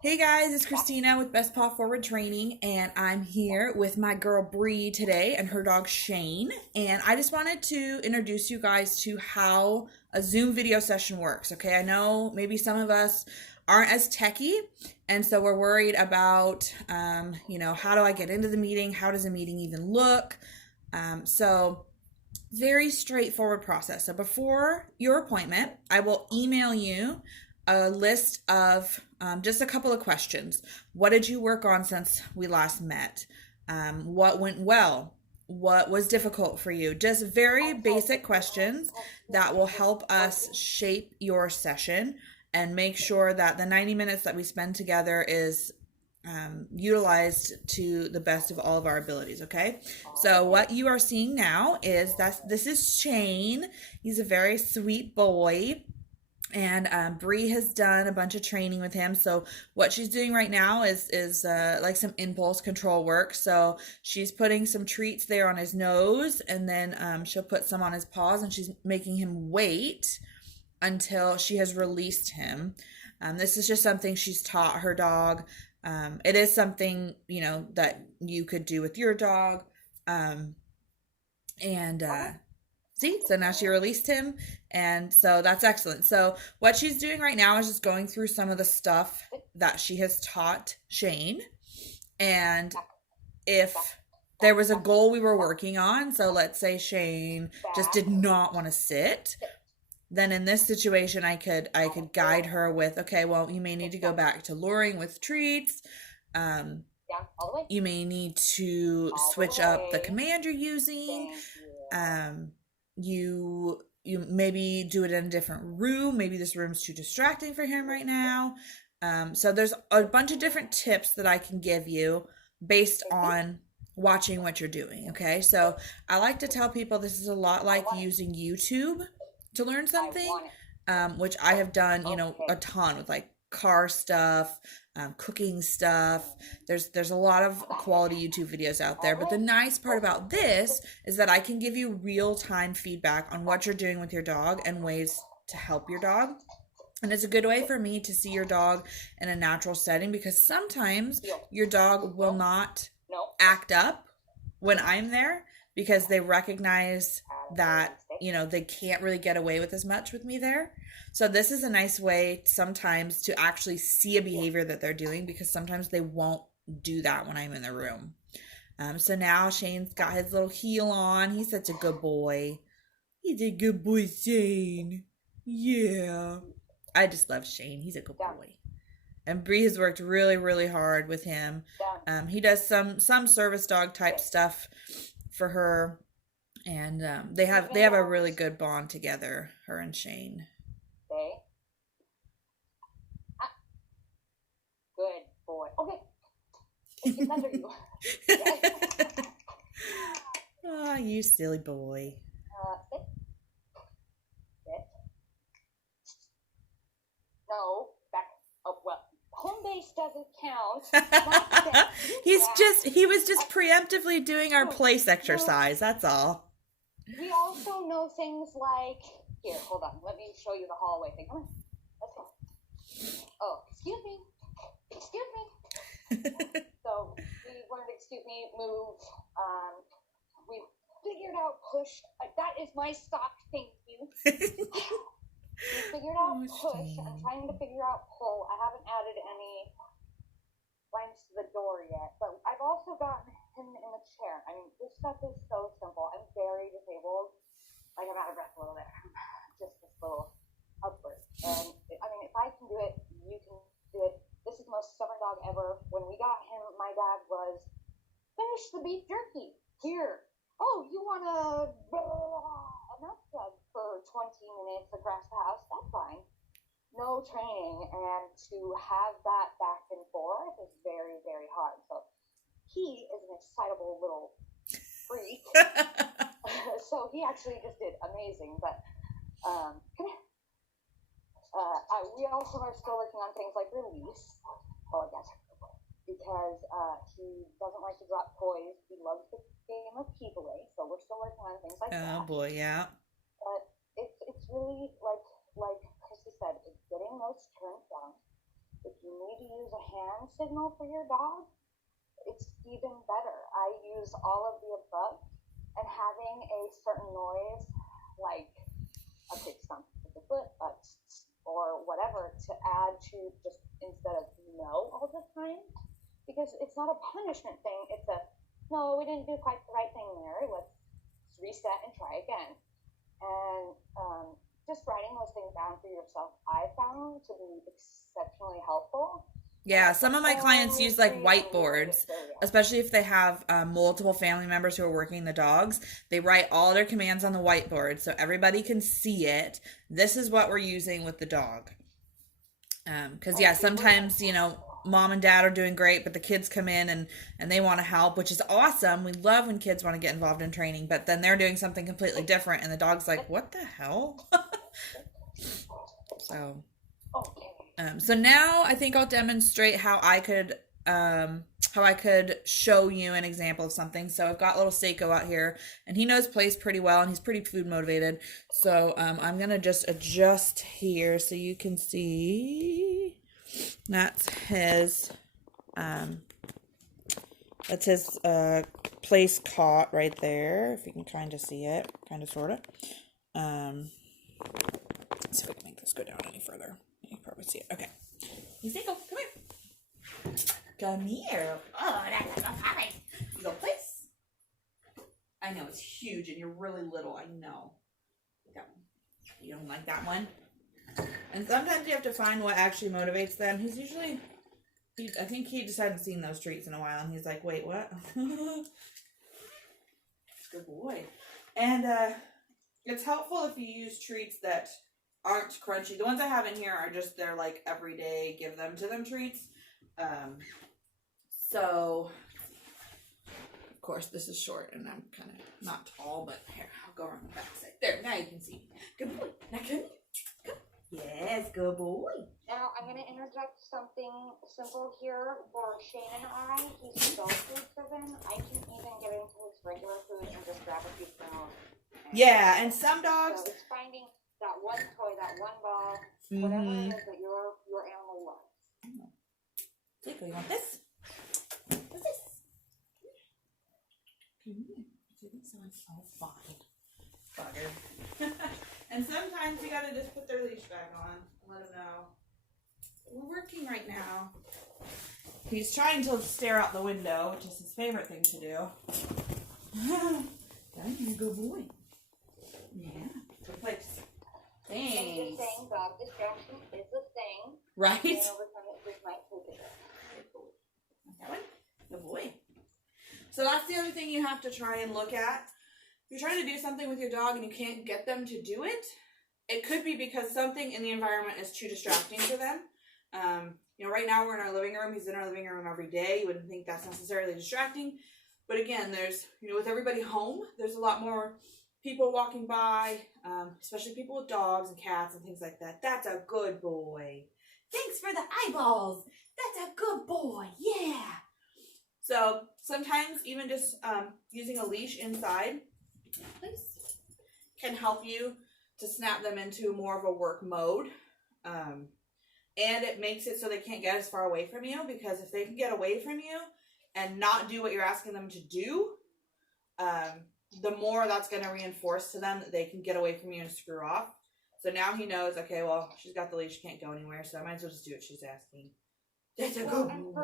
Hey guys, it's Christina with Best Paw Forward Training, and I'm here with my girl Bree today and her dog Shane. And I just wanted to introduce you guys to how a Zoom video session works. Okay, I know maybe some of us aren't as techy, and so we're worried about, how do I get into the meeting? How does a meeting even look? So very straightforward process. So before your appointment, I will email you a list of just a couple of questions. What did you work on since we last met? What went well? What was difficult for you? Just very basic questions that will help us shape your session and make sure that the 90 minutes that we spend together is utilized to the best of all of our abilities. Okay, so what you are seeing now is that this is Shane. He's a very sweet boy, and Bree has done a bunch of training with him. So what she's doing right now is like some impulse control work. So she's putting some treats there on his nose, and then she'll put some on his paws, and she's making him wait until she has released him. This is just something she's taught her dog. It is something, that you could do with your dog. And See, so now she released him. And so that's excellent. So what she's doing right now is just going through some of the stuff that she has taught Shane. And if there was a goal we were working on, so let's say Shane just did not want to sit, then in this situation I could guide her with, okay, well, you may need to go back to luring with treats. You may need to switch up the command you're using. You maybe do it in a different room. Maybe this room's too distracting for him right now. So there's a bunch of different tips that I can give you based on watching what you're doing. Okay, so I like to tell people this is a lot like using YouTube to learn something, which I have done, a ton with like car stuff, cooking stuff. There's a lot of quality YouTube videos out there, but the nice part about this is that I can give you real-time feedback on what you're doing with your dog and ways to help your dog. And it's a good way for me to see your dog in a natural setting, because sometimes your dog will not act up when I'm there because they recognize that, they can't really get away with as much with me there. So this is a nice way sometimes to actually see a behavior that they're doing, because sometimes they won't do that when I'm in the room. So now Shane's got his little heel on. He's such a good boy. He's a good boy, Shane. Yeah. I just love Shane. He's a good boy. And Bree has worked really, really hard with him. He does some service dog type stuff for her, and they have a really good bond together, her and Shane. Good boy. Okay. It's under you. Oh, you silly boy. Sit. Sit. No. Back. Oh, well. Home base doesn't count. He was just preemptively doing our place exercise. That's all. We also know things like, here, hold on. Let me show you the hallway thing. Come on. Let's go. Oh, excuse me. Excuse me. So we learned excuse me, move. We figured out push. That is my sock. Thank you. We figured out push. I'm trying to figure out pull. I haven't added any lines to the door yet, but I've also gotten him in the chair. I mean, this stuff is so simple. I'm very disabled. Like, I'm out of breath a little bit. Just this little upward. And I mean, if I can do it, you can do it. This is the most stubborn dog ever. When we got him, my dad was, finish the beef jerky. Here. Oh, you want a milk jug for 20 minutes across the house? That's fine. No training. And to have that back and forth is very, very hard. So he is an excitable little freak. So he actually just did amazing. But come here. We also are still working on things like release. Oh, I guess. Because he doesn't like to drop toys. He loves the game of keep away. So we're still working on things like that. Oh boy, yeah. But it's really like Chrissy said, it's getting those turned down. If you need to use a hand signal for your dog, it's even better. I use all of the above, and having a certain noise, like a big stomp with the foot, or whatever, to add to just instead of no all the time, because it's not a punishment thing. It's a no, we didn't do quite the right thing there. Let's reset and try again. And just writing those things down for yourself, I found to be exceptionally helpful. Yeah, some of my clients use like whiteboards, especially if they have multiple family members who are working the dogs. They write all their commands on the whiteboard so everybody can see it. This is what we're using with the dog. Because, yeah, sometimes, you know, mom and dad are doing great, but the kids come in and they want to help, which is awesome. We love when kids want to get involved in training, but then they're doing something completely different and the dog's like, what the hell? So now I think I'll demonstrate how I could show you an example of something. So I've got little Seiko out here, and he knows place pretty well, and he's pretty food motivated. So I'm gonna just adjust here so you can see. That's his place caught right there. If you can kind of see it, kind of sorta. Let's see if I can make this go down any further. You can probably see it. Okay. Hey, Seiko, come here. Come here. Oh, that's a puppy. You go, please. I know, it's huge and you're really little. I know. That one. You don't like that one? And sometimes you have to find what actually motivates them. He's usually, I think he just hadn't seen those treats in a while. And he's like, wait, what? Good boy. And it's helpful if you use treats that aren't crunchy. The ones I have in here are just, they're like everyday give them to them treats. So of course this is short and I'm kind of not tall, but here, I'll go around the back side. There, now you can see. Good boy. Now come. Yes, good boy. Now I'm going to interject something simple here for Shane and I. He's so food driven. I can even get into his regular food and just grab a few kernels. Yeah, and some dogs. So it's finding that one toy, that one ball, whatever it is that your animal loves. Seiko, you want this? What's this? Oh, fine. Bugger. And sometimes you gotta just put their leash back on and let them know. We're working right now. He's trying to stare out the window, which is his favorite thing to do. You're a good boy. Yeah. Good place. Thanks. And just saying, dog distraction is a thing. Right? And over time it just might take it. That one? Good boy. So that's the other thing you have to try and look at. If you're trying to do something with your dog and you can't get them to do it, it could be because something in the environment is too distracting for them. You know, right now we're in our living room. He's in our living room every day. You wouldn't think that's necessarily distracting. But again, there's, you know, with everybody home, there's a lot more people walking by, especially people with dogs and cats and things like that. That's a good boy. Thanks for the eyeballs. That's a good boy. Yeah. So sometimes even just using a leash inside can help you to snap them into more of a work mode. And it makes it so they can't get as far away from you, because if they can get away from you and not do what you're asking them to do, the more that's going to reinforce to them that they can get away from you and screw off. So now he knows, okay, well, she's got the leash, she can't go anywhere, so I might as well just do what she's asking. That's a good and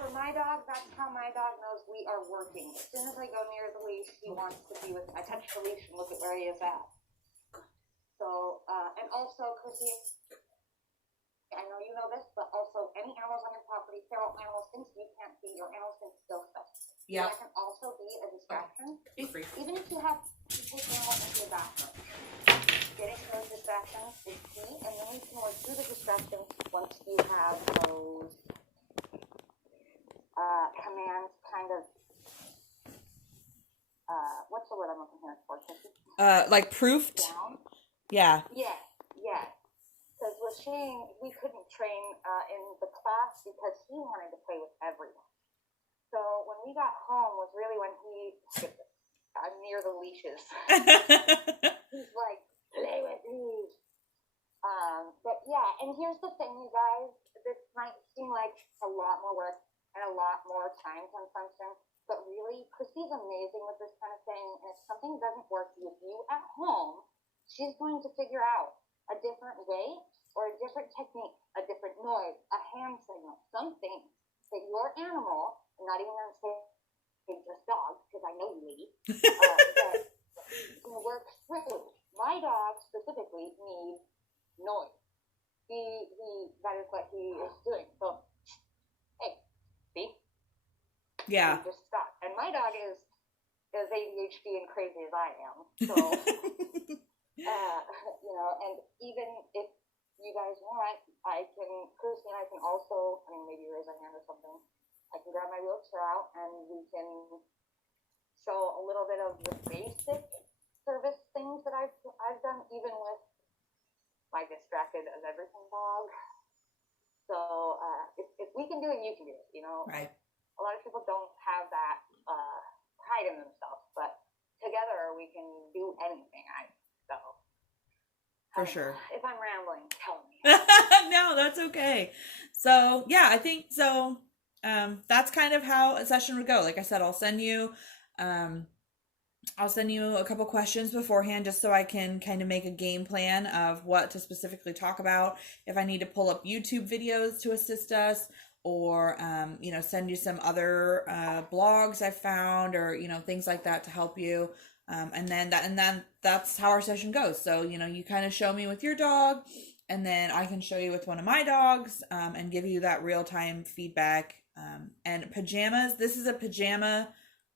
for my dog, that's how my dog knows we are working. As soon as I go near the leash, he wants to be with me. I touch the leash and look at where he is at. So, and also, Chrissy, I know you know this, but also any animals on your property, feral animals, things you can't see, your animals can still stuff. Yeah. That can also be a distraction. Be free. Even if you have to take animals into the bathroom, getting those distractions is key, and then you can work through the distractions once you have those commands kind of, what's the word I'm looking here for? Like proofed? Down. Yeah. Yeah. Because with Shane, we couldn't train in the class because he wanted to play with everyone. So when we got home was really when he near the leashes. He's like, play with me. But yeah, and here's the thing, you guys. This might seem like a lot more work and a lot more time consumption, but really, Christy's amazing with this kind of thing. And if something doesn't work with you at home, she's going to figure out a different way or a different technique, a different noise, a hand signal, something that your animal, I'm not even going to say just dog, because I know you, lady, that can work through. My dog specifically needs noise. That is what he is doing. So, hey, see? Yeah. He just stop. And my dog is as ADHD and crazy as I am. So, and even if you guys want, Christy and I can also, maybe raise a hand or something. I can grab my wheelchair out and we can show a little bit of the basic service things that I've done, even with my distracted as everything dog. So if we can do it, you can do it. Right. A lot of people don't have that pride in themselves, but together we can do anything. For sure. If I'm rambling, tell me. No, that's okay. So yeah, I think so. That's kind of how a session would go. Like I said, I'll send you a couple questions beforehand just so I can kind of make a game plan of what to specifically talk about. If I need to pull up YouTube videos to assist us, or send you some other blogs I found, or things like that to help you. And then that's how our session goes. So you kind of show me with your dog, and then I can show you with one of my dogs, and give you that real-time feedback. And pajamas, this is a pajama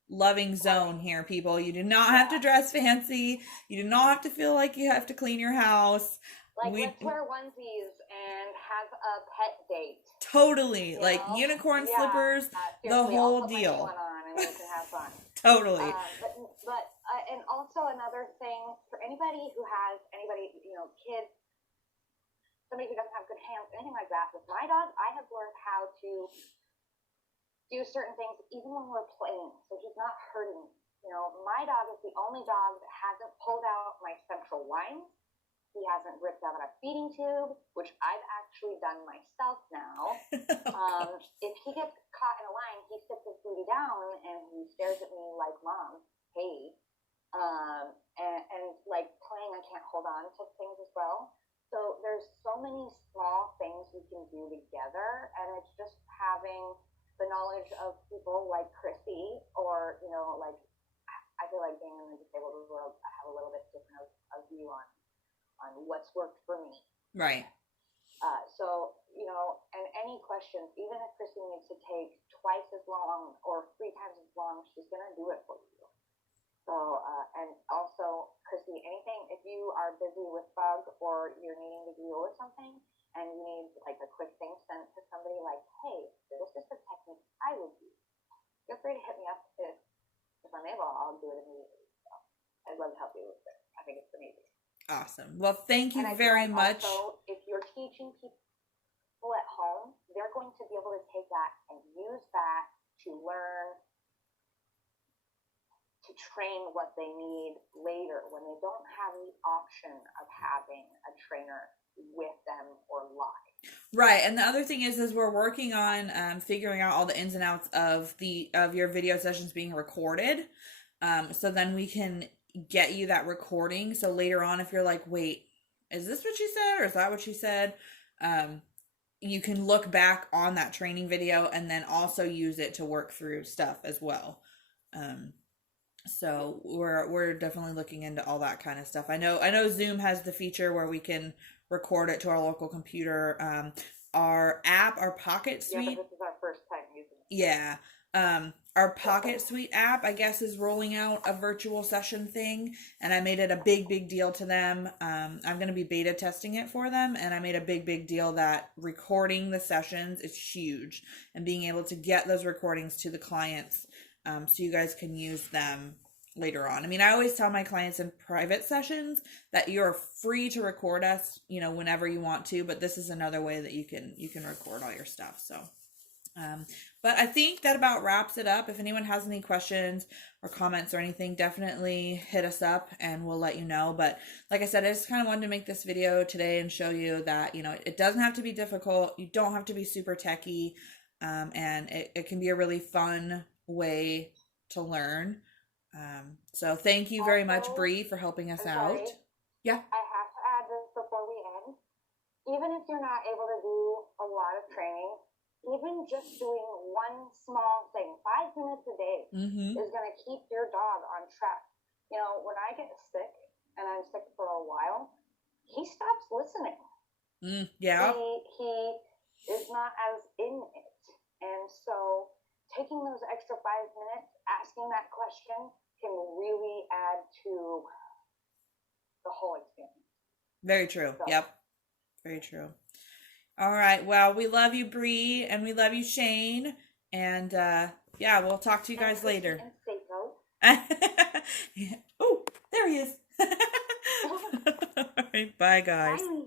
loving zone here, people. You do not have to dress fancy. You do not have to feel like you have to clean your house. Let's wear onesies and have a pet date. Totally. Unicorn slippers, the whole I'll deal. Put one on and we can have fun. Totally. But and also another thing for anybody who has kids, somebody who doesn't have good hands, anything like that. With my dog, I have learned how to do certain things even when we're playing, so he's not hurting me. My dog is the only dog that hasn't pulled out my central line. He hasn't ripped out a feeding tube, which I've actually done myself now. If he gets caught in a line, he sits his booty down and he stares at me like, "Mom, hey." And like playing, I can't hold on to things as well. So there's so many small things we can do together, and it's just having the knowledge of people like Chrissy, or I feel like being in the disabled world, I have a little bit different of view on what's worked for me. Right. And any questions, even if Chrissy needs to take twice as long or 3 times as long, she's going to do it for you. So, and also, Chrissy, anything, if you are busy with bug or you're needing to deal with something and you need like a quick thing sent to somebody like, "Hey, this is the technique I would use," feel free to hit me up. If I'm able, I'll do it immediately. So I'd love to help you with it. I think it's amazing. Awesome. Well, thank you very much. Also, if you're teaching people at home, they're going to be able to take that and use that to learn, to train what they need later when they don't have the option of having a trainer with them or live. Right. And the other thing is we're working on figuring out all the ins and outs of your video sessions being recorded. So then we can get you that recording. So later on, if you're like, wait, is this what she said? Or is that what she said? You can look back on that training video and then also use it to work through stuff as well. So we're definitely looking into all that kind of stuff. I know Zoom has the feature where we can record it to our local computer. Our app, our Pocket Suite. Yeah, but this is our first time using it. Yeah. Our Pocket Suite app, I guess, is rolling out a virtual session thing, and I made it a big deal to them. I'm going to be beta testing it for them, and I made a big deal that recording the sessions is huge, and being able to get those recordings to the clients so you guys can use them later on. I mean, I always tell my clients in private sessions that you're free to record us, whenever you want to, but this is another way that you can record all your stuff. So But I think that about wraps it up. If anyone has any questions or comments or anything, definitely hit us up and we'll let you know. But like I said, I just kind of wanted to make this video today and show you that, you know, it doesn't have to be difficult. You don't have to be super techy. And it can be a really fun way to learn. So thank you very much, Bree, for helping us out. Yeah. I have to add this before we end. Even if you're not able to do a lot of training, even just doing one small thing, 5 minutes a day, is going to keep your dog on track. You know, when I get sick, and I'm sick for a while, he stops listening. Yeah. He is not as in it. And so taking those extra 5 minutes, asking that question, can really add to the whole experience. Very true. So. Yep. Very true. All right. Well, we love you, Bree, and we love you, Shane. And yeah, we'll talk to you guys later. And Seiko. Oh, there he is. All right. Bye, guys. Bye.